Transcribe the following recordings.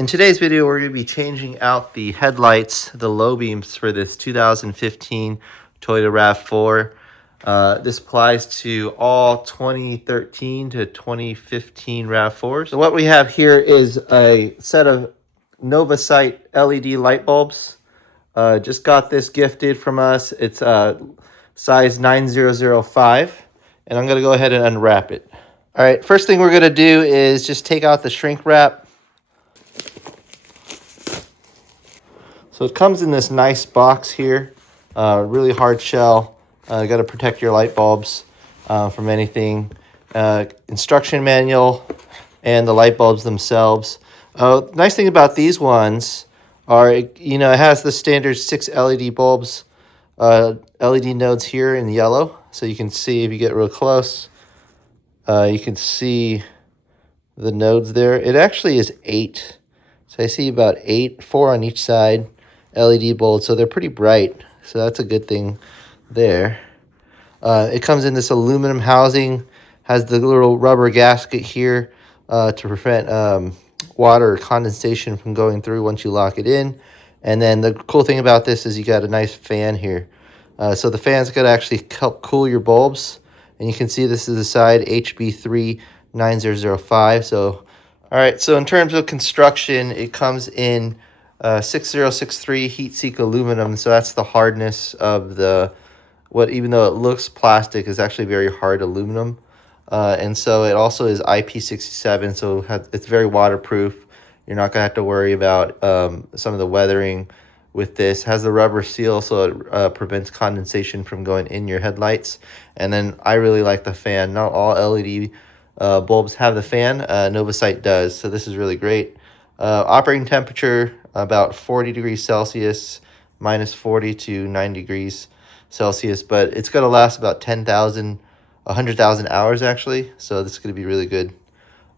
In today's video, we're going to be changing out the headlights, the low beams for this 2015 Toyota RAV4. This applies to all 2013 to 2015 RAV4s. So what we have here is a set of Novsight LED light bulbs. Just got this gifted from us. It's size 9005, and I'm going to go ahead and unwrap it. All right, first thing we're going to do is just take out the shrink wrap. So it comes in this nice box here, really hard shell. Got to protect your light bulbs from anything. Instruction manual and the light bulbs themselves. Nice thing about these ones are, it has the standard 6 LED bulbs, LED nodes here in yellow. So you can see if you get real close, you can see the nodes there. It actually is 8. So I see about 8, 4 on each side. LED bulbs, so they're pretty bright, so that's a good thing there. It comes in this aluminum housing, has the little rubber gasket here to prevent water or condensation from going through once you lock it in. And then the cool thing about this is you got a nice fan here, so the fan's going to actually help cool your bulbs. And you can see this is the side HB39005. So all right, so in terms of construction, it comes in 6063 heat seek aluminum, so that's the hardness of even though it looks plastic, is actually very hard aluminum. And so it also is IP67, so it's very waterproof. You're not gonna have to worry about some of the weathering with this. It has the rubber seal, so it prevents condensation from going in your headlights. And then I really like the fan. Not all LED bulbs have the fan. Novsight does, so this is really great. Operating temperature about 40 degrees Celsius, minus 40 to 9 degrees Celsius, but it's going to last about 100,000 hours actually, so this is going to be really good.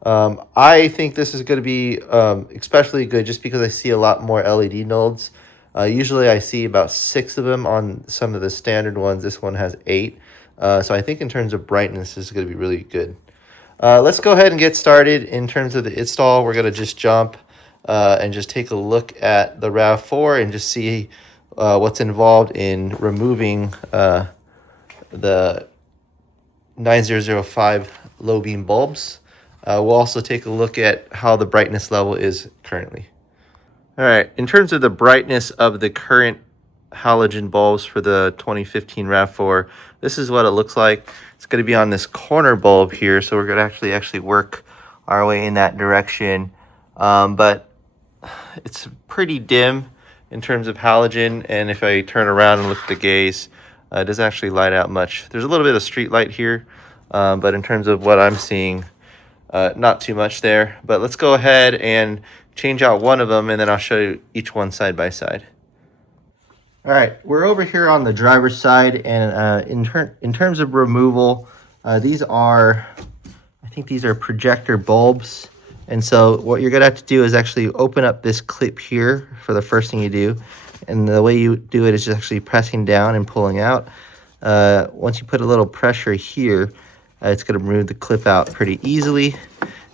I think this is going to be especially good just because I see a lot more LED nodes. Usually I see about 6 of them on some of the standard ones. This one has 8, so I think in terms of brightness, this is going to be really good. Let's go ahead and get started. In terms of the install, we're going to just jump and just take a look at the RAV4 and just see what's involved in removing the 9005 low beam bulbs. We'll also take a look at how the brightness level is currently. All right, in terms of the brightness of the current halogen bulbs for the 2015 RAV4, this is what it looks like. It's going to be on this corner bulb here, so we're going to actually work our way in that direction. But it's pretty dim in terms of halogen, and if I turn around and look at the gaze, it doesn't actually light out much. There's a little bit of street light here, but in terms of what I'm seeing, not too much there. But let's go ahead and change out one of them, and then I'll show you each one side by side. All right, we're over here on the driver's side, and in terms of removal, I think these are projector bulbs. And so what you're gonna have to do is actually open up this clip here for the first thing you do. And the way you do it is just actually pressing down and pulling out. Once you put a little pressure here, it's gonna remove the clip out pretty easily.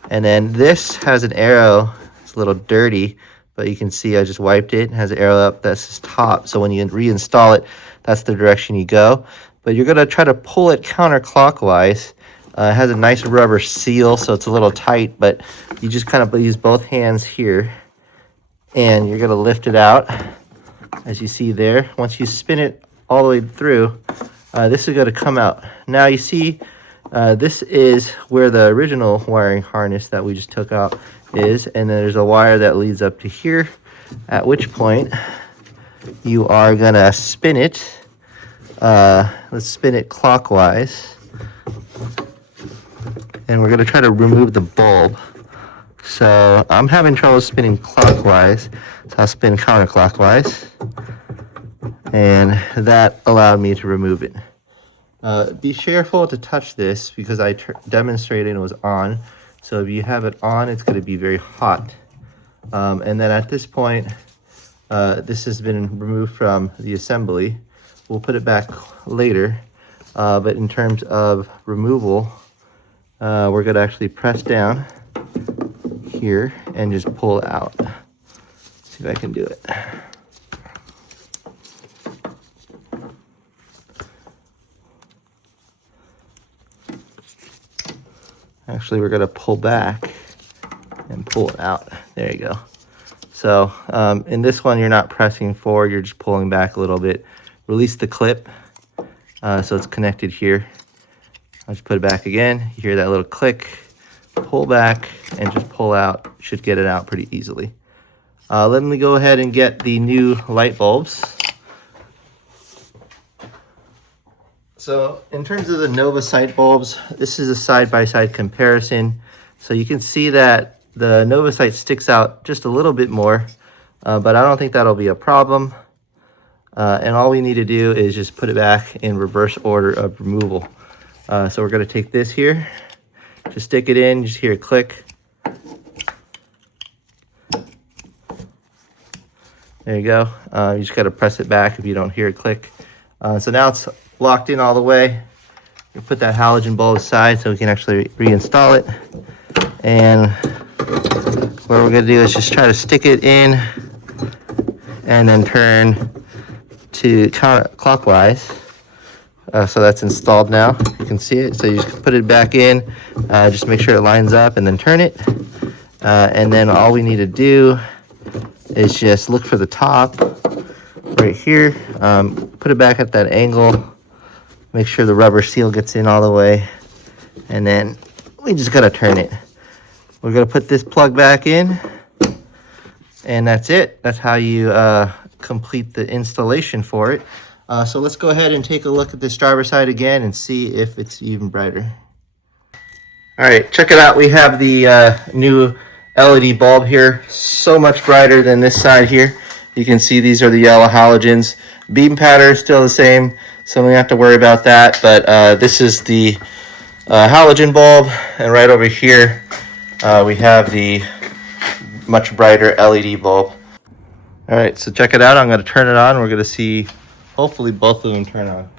And then this has an arrow. It's a little dirty, but you can see I just wiped it. It has an arrow up, that's its top. So when you reinstall it, that's the direction you go. But you're gonna try to pull it counterclockwise. It has a nice rubber seal, so it's a little tight, but you just kind of use both hands here, and you're gonna lift it out, as you see there. Once you spin it all the way through, this is gonna come out. Now you see, this is where the original wiring harness that we just took out is, and then there's a wire that leads up to here, at which point you are gonna spin it. Let's spin it clockwise. And we're going to try to remove the bulb. So I'm having trouble spinning clockwise, so I'll spin counterclockwise. And that allowed me to remove it. Be careful to touch this because I demonstrated it was on. So if you have it on, it's going to be very hot. And then at this point, this has been removed from the assembly. We'll put it back later. But in terms of removal, we're going to actually press down here and just pull out. See if I can do it. Actually, we're going to pull back and pull it out. There you go. So in this one, you're not pressing forward, you're just pulling back a little bit. Release the clip so it's connected here. I'll just put it back again. You hear that little click, pull back, and just pull out. Should get it out pretty easily. Let me go ahead and get the new light bulbs. So in terms of the Novsight bulbs, this is a side-by-side comparison. So you can see that the Novsight sticks out just a little bit more, but I don't think that'll be a problem. And all we need to do is just put it back in reverse order of removal. So we're going to take this here, just stick it in, just hear it click. There you go. You just got to press it back if you don't hear it click. So now it's locked in all the way. You put that halogen bulb aside so we can actually reinstall it. And what we're going to do is just try to stick it in and then turn to counterclockwise. So that's installed now. You can see it. So you just put it back in, just make sure it lines up and then turn it. And then all we need to do is just look for the top right here. Put it back at that angle. Make sure the rubber seal gets in all the way. And then we just got to turn it. We're going to put this plug back in. And that's it. That's how you complete the installation for it. So let's go ahead and take a look at this driver's side again and see if it's even brighter. All right, check it out. We have the new LED bulb here. So much brighter than this side here. You can see these are the yellow halogens. Beam pattern is still the same, so we don't have to worry about that. But this is the halogen bulb, and right over here we have the much brighter LED bulb. All right, so check it out. I'm going to turn it on. We're going to see, hopefully, both of them turn on.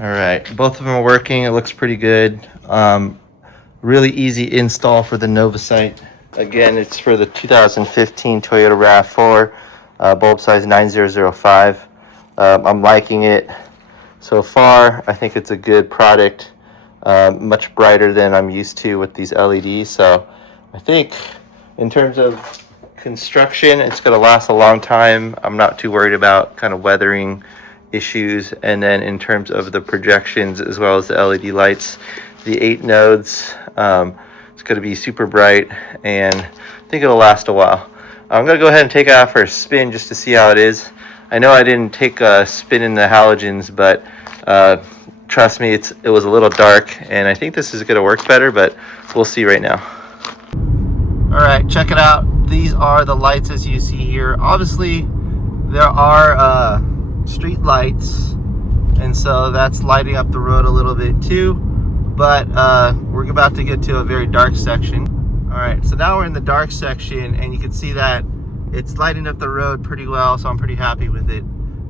All right, both of them are working. It looks pretty good. Really easy install for the Novsight. Again, it's for the 2015 Toyota RAV4, bulb size 9005. I'm liking it so far. I think it's a good product, much brighter than I'm used to with these LEDs. So I think in terms of construction, it's going to last a long time. I'm not too worried about kind of weathering issues. And then in terms of the projections as well as the LED lights, the 8 nodes, it's going to be super bright, and I think it'll last a while. I'm going to go ahead and take it out for a spin just to see how it is. I know I didn't take a spin in the halogens, but trust me, it was a little dark, and I think this is going to work better, but we'll see right now. All right, check it out. These are the lights as you see here. Obviously, there are street lights, and so that's lighting up the road a little bit too, but we're about to get to a very dark section. All right, so now we're in the dark section, and you can see that it's lighting up the road pretty well, so I'm pretty happy with it.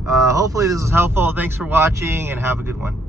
Hopefully this was helpful. Thanks for watching, and have a good one.